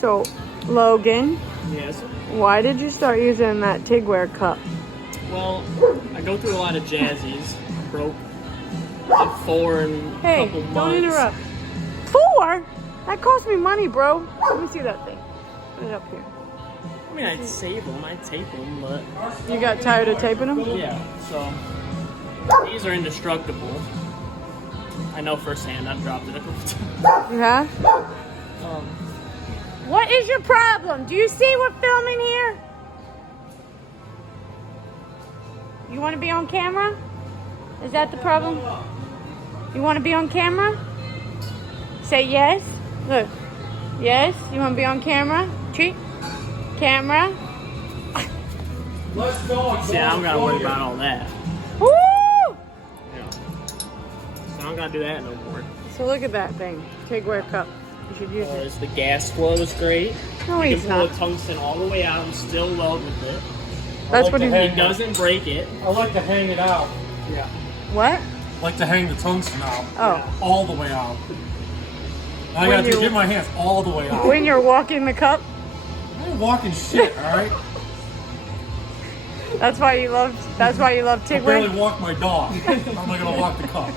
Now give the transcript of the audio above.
So, Logan, Yes. why did you start using that Tigware cup? Well, I go through a lot of jazzies. Broke like 4 in a Hey, couple months. don't interrupt. 4? That cost me money, bro. Let me see that thing. Put it up here. I mean, I'd save them, I'd tape them, but You got tired of taping them? yeah. So these are indestructible. I know firsthand. I've dropped it a couple times. You have? Um, What is your problem? Do you see we're filming here? You want to be on camera? Is that the problem? You want to be on camera? Say yes. Look. Yes. You want to be on camera? Cheat. Camera. Let's go. see, I don't gotta worry about all that. Woo! Yeah. So I don't gotta do that no more. So look at that thing. Tigware cup. You should use it. The gas flow is great. No, You he's can pull not. the tungsten all the way out and still weld with it. That's what I he like It doesn't break it. I like to hang it out. Yeah. What? I like to hang the tungsten out. Oh. All the way out. I When got to you- get my hands all the way out. When you're walking the cup? I ain't walking shit, alright? That's why you love I barely Tigware? walk my dog. How am I going to walk the cup?